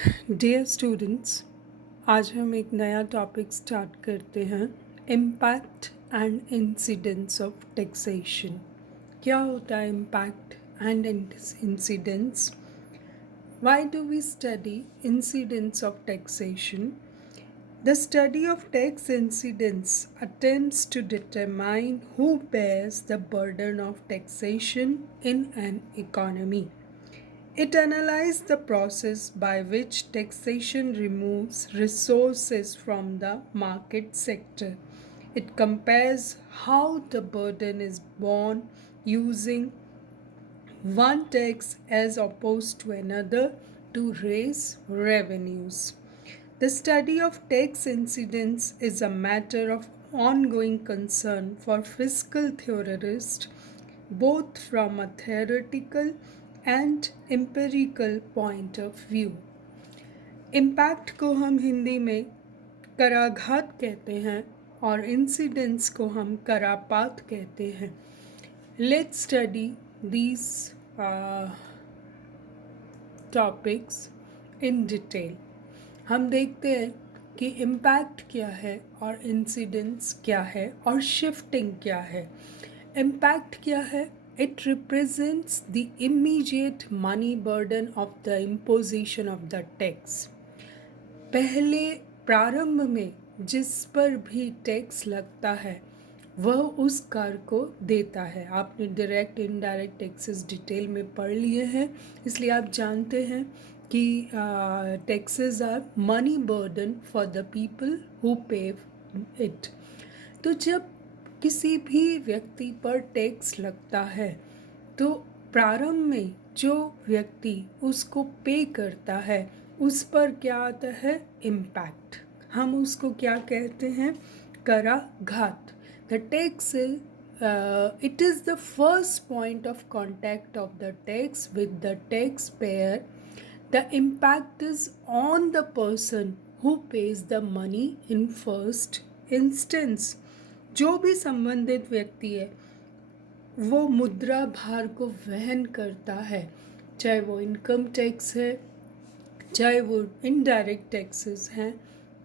Dear students, आज हम एक नया टॉपिक स्टार्ट करते हैं। Impact and incidents of taxation. क्या होता है impact and incidents? Why do we study incidents of taxation? The study of tax incidents attempts to determine who bears the burden of taxation in an economy. It analyzes the process by which taxation removes resources from the market sector. It compares how the burden is borne using one tax as opposed to another to raise revenues. The study of tax incidents is a matter of ongoing concern for fiscal theorists, both from a theoretical and empirical point of view. Impact को हम हिंदी में कराघात कहते हैं और incidents को हम करापात कहते हैं. Let's study these topics in detail. हम देखते हैं कि इम्पैक्ट क्या है और इंसिडेंट्स क्या है और शिफ्टिंग क्या है. इम्पैक्ट क्या है? It represents the immediate money burden of the imposition of the tax. पहले प्रारंभ में जिस पर भी टैक्स लगता है वह उस कर को देता है. आपने डायरेक्ट इनडायरेक्ट टैक्सेस डिटेल में पढ़ लिए हैं, इसलिए आप जानते हैं कि taxes are money burden for the people who pay it. तो जब किसी भी व्यक्ति पर टैक्स लगता है तो प्रारंभ में जो व्यक्ति उसको पे करता है उस पर क्या आता है? इम्पैक्ट. हम उसको क्या कहते हैं? कराघात. The tax it is the first point of contact of the tax with the taxpayer. The impact is on the person who pays the money in first instance. जो भी संबंधित व्यक्ति है वो मुद्रा भार को वहन करता है, चाहे वो इनकम टैक्स है चाहे वो इनडायरेक्ट टैक्सेस हैं.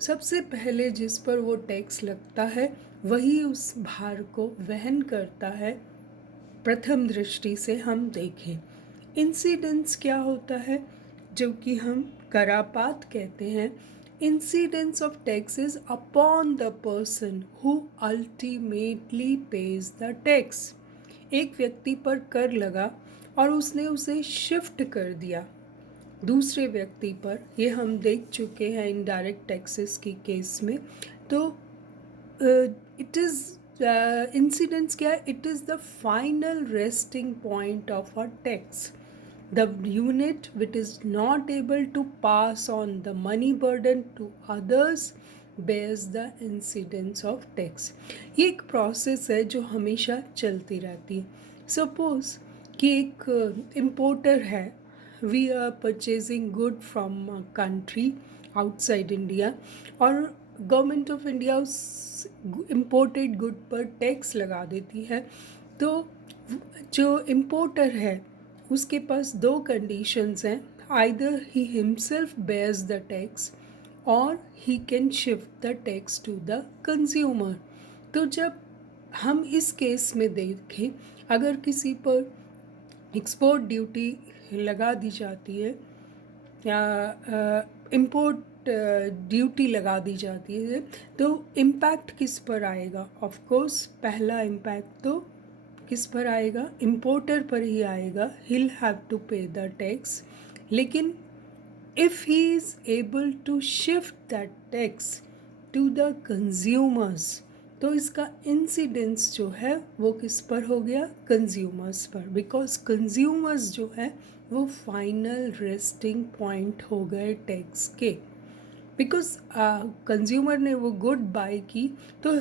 सबसे पहले जिस पर वो टैक्स लगता है वही उस भार को वहन करता है. प्रथम दृष्टि से हम देखें. इंसिडेंट्स क्या होता है जो कि हम करापात कहते हैं? Incidents of taxes upon the person who ultimately page the tax. एक व्यक्ति पर कर लगा और उसने उसे शिफ्ट कर दिया दूसरे व्यक्ति पर. ये हम देख चुके हैं इनडायरेक्ट टैक्सेस के केस में. तो इट इज़ इंसिडेंट्स क्या है? It is the final resting point of a tax. The unit which is not able to pass on the money burden to others bears the incidents of tax. ये एक process है जो हमेशा चलती रहती है. सपोज कि एक इम्पोर्टर है. We are purchasing good from a country outside India और गवर्नमेंट ऑफ इंडिया उस इम्पोर्टेड गुड पर टैक्स लगा देती है. तो जो इम्पोर्टर है उसके पास दो कंडीशंस हैं. Either he himself bears the tax और he can shift the tax to the consumer. तो जब हम इस केस में देखें, अगर किसी पर एक्सपोर्ट ड्यूटी लगा दी जाती है या इम्पोर्ट ड्यूटी लगा दी जाती है तो इम्पैक्ट किस पर आएगा? ऑफ कोर्स पहला इम्पैक्ट तो किस पर आएगा? इम्पोर्टर पर ही आएगा. he'll have to pay the tax. लेकिन if he is able to shift that tax to the consumers तो इसका इंसिडेंस जो है वो किस पर हो गया? कंज्यूमर्स पर. बिकॉज कंज्यूमर्स जो है वो फाइनल रेस्टिंग पॉइंट हो गए टैक्स के. बिकॉज कंज्यूमर ने वो गुड बाय की तो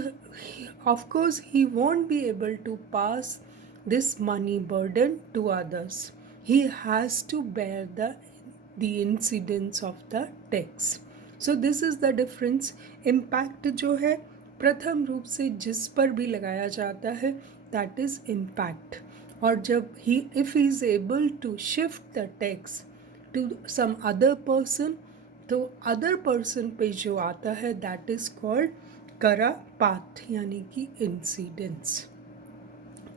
of course he won't be able to pass this money burden to others. He has to bear the incidence of the tax. So this is the difference. Impact जो है प्रथम रूप से जिस पर भी लगाया जाता है दैट इज़ इम्पैक्ट. और जब if he is able to shift the tax to some other person तो अदर पर्सन पे जो आता है दैट इज़ कॉल्ड करापात यानी कि इंसिडेंस।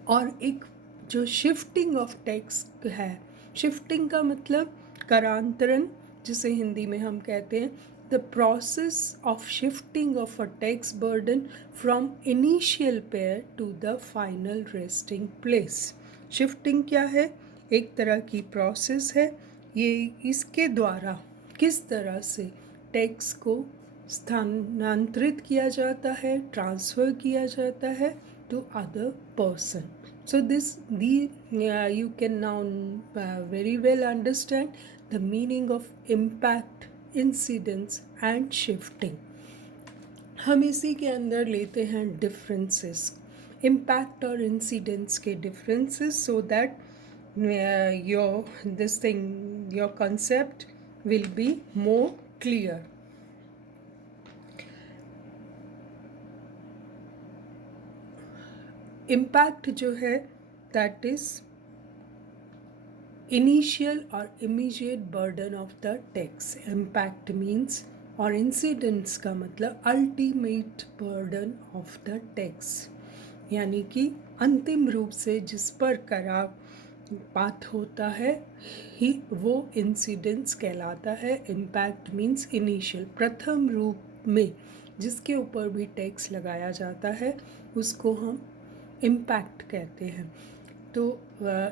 और एक जो शिफ्टिंग ऑफ टैक्स है, शिफ्टिंग का मतलब करांतरण, जिसे हिंदी में हम कहते हैं the process of shifting of a tax burden from initial payer to the final resting place. Shifting क्या है? एक तरह की प्रोसेस है। ये इसके द्वारा किस तरह से टैक्स को स्थानांतरित किया जाता है, ट्रांसफ़र किया जाता है to other person. So you can now very well understand the meaning of impact, incidence and shifting. हम इसी के अंदर लेते हैं डिफरेंसेस, इम्पैक्ट और इंसिडेंस के differences, so that your concept will be more clear. Impact जो है दैट इज़ इनिशियल और immediate burden of the tax. Impact means, और इंसिडेंट्स का मतलब ultimate burden of the tax, यानी कि अंतिम रूप से जिस पर करापात होता है ही वो इंसिडेंट्स कहलाता है. इम्पैक्ट मीन्स इनिशियल, प्रथम रूप में जिसके ऊपर भी टैक्स लगाया जाता है उसको हम इम्पैक्ट कहते हैं. तो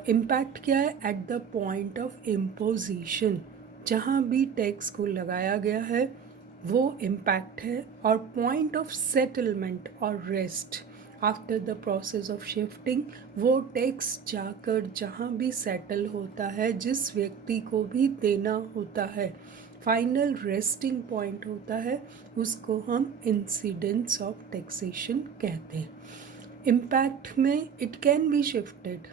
इम्पैक्ट क्या है? At the point of imposition, जहाँ भी टैक्स को लगाया गया है वो इम्पैक्ट है. और पॉइंट ऑफ सेटलमेंट और rest after the process of shifting, वो टैक्स जाकर जहाँ भी सेटल होता है, जिस व्यक्ति को भी देना होता है, फाइनल रेस्टिंग पॉइंट होता है, उसको हम इंसिडेंट्स ऑफ टैक्सेशन कहते हैं. इम्पैक्ट में इट कैन बी शिफ्टेड,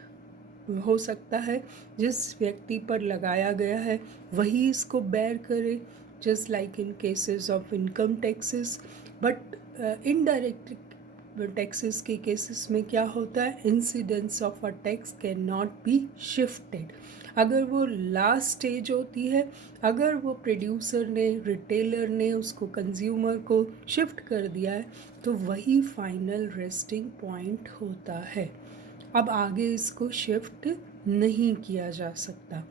हो सकता है जिस व्यक्ति पर लगाया गया है वही इसको बेयर करे, just like in cases of income taxes. But indirect taxes के केसेस में क्या होता है? Incidence of a tax can not be shifted. अगर वो लास्ट स्टेज होती है, अगर वो प्रोड्यूसर ने, रिटेलर ने उसको कंज्यूमर को शिफ्ट कर दिया है, तो वही फाइनल रेस्टिंग पॉइंट होता है. अब आगे इसको शिफ्ट नहीं किया जा सकता.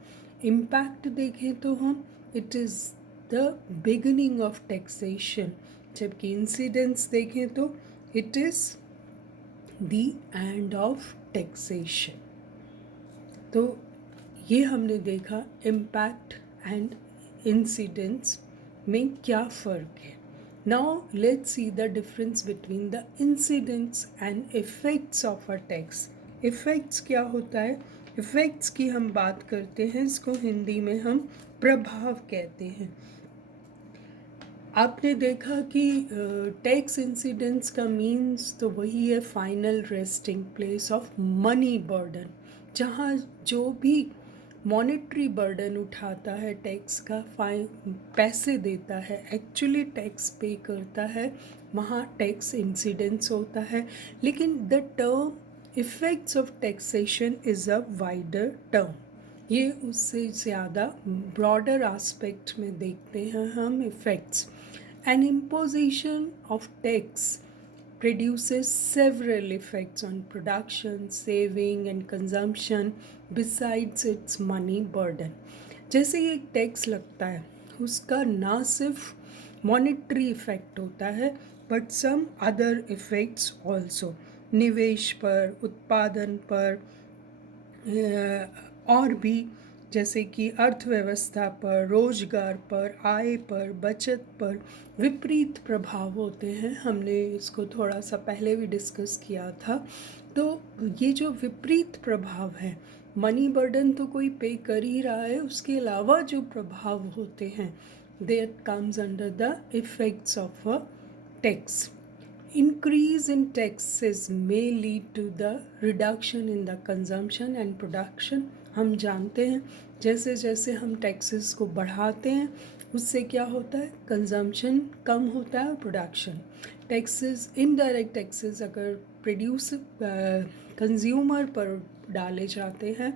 इम्पैक्ट देखें तो हम, it is the beginning of taxation, जबकि इंसिडेंस देखें तो it is the end of taxation. तो ये हमने देखा इम्पैक्ट एंड इंसिडेंस में क्या फ़र्क है. Now let's see the difference between the incidents and effects of a tax. Effects क्या होता है? इफ़ेक्ट्स की हम बात करते हैं, इसको हिंदी में हम प्रभाव कहते हैं. आपने देखा कि टैक्स इंसिडेंट्स का मीन्स तो वही है final resting place of money burden, जहाँ जो भी मॉनेटरी बर्डन उठाता है टैक्स का, पैसे देता है, एक्चुअली टैक्स पे करता है, वहाँ टैक्स इंसिडेंट्स होता है. लेकिन the term effects of taxation is a wider term. ये उससे ज़्यादा ब्रॉडर आस्पेक्ट में देखते हैं हम effects. N imposition of tax produces several effects on production, saving and consumption besides its money burden. जैसे ही एक टैक्स लगता है उसका ना सिर्फ मॉनेटरी इफ़ेक्ट होता है but some other effects also, निवेश पर, उत्पादन पर, और भी, जैसे कि अर्थव्यवस्था पर, रोजगार पर, आय पर, बचत पर विपरीत प्रभाव होते हैं. हमने इसको थोड़ा सा पहले भी डिस्कस किया था. तो ये जो विपरीत प्रभाव है, मनी बर्डन तो कोई पे कर ही रहा है, उसके अलावा जो प्रभाव होते हैं that comes under the effects of a tax. Increase in taxes may lead to the reduction in the consumption and production. हम जानते हैं जैसे जैसे हम टैक्सेस को बढ़ाते हैं उससे क्या होता है? कंजम्पशन कम होता है और प्रोडक्शन. टैक्सेस, इनडायरेक्ट टैक्सेस अगर कंज्यूमर पर डाले जाते हैं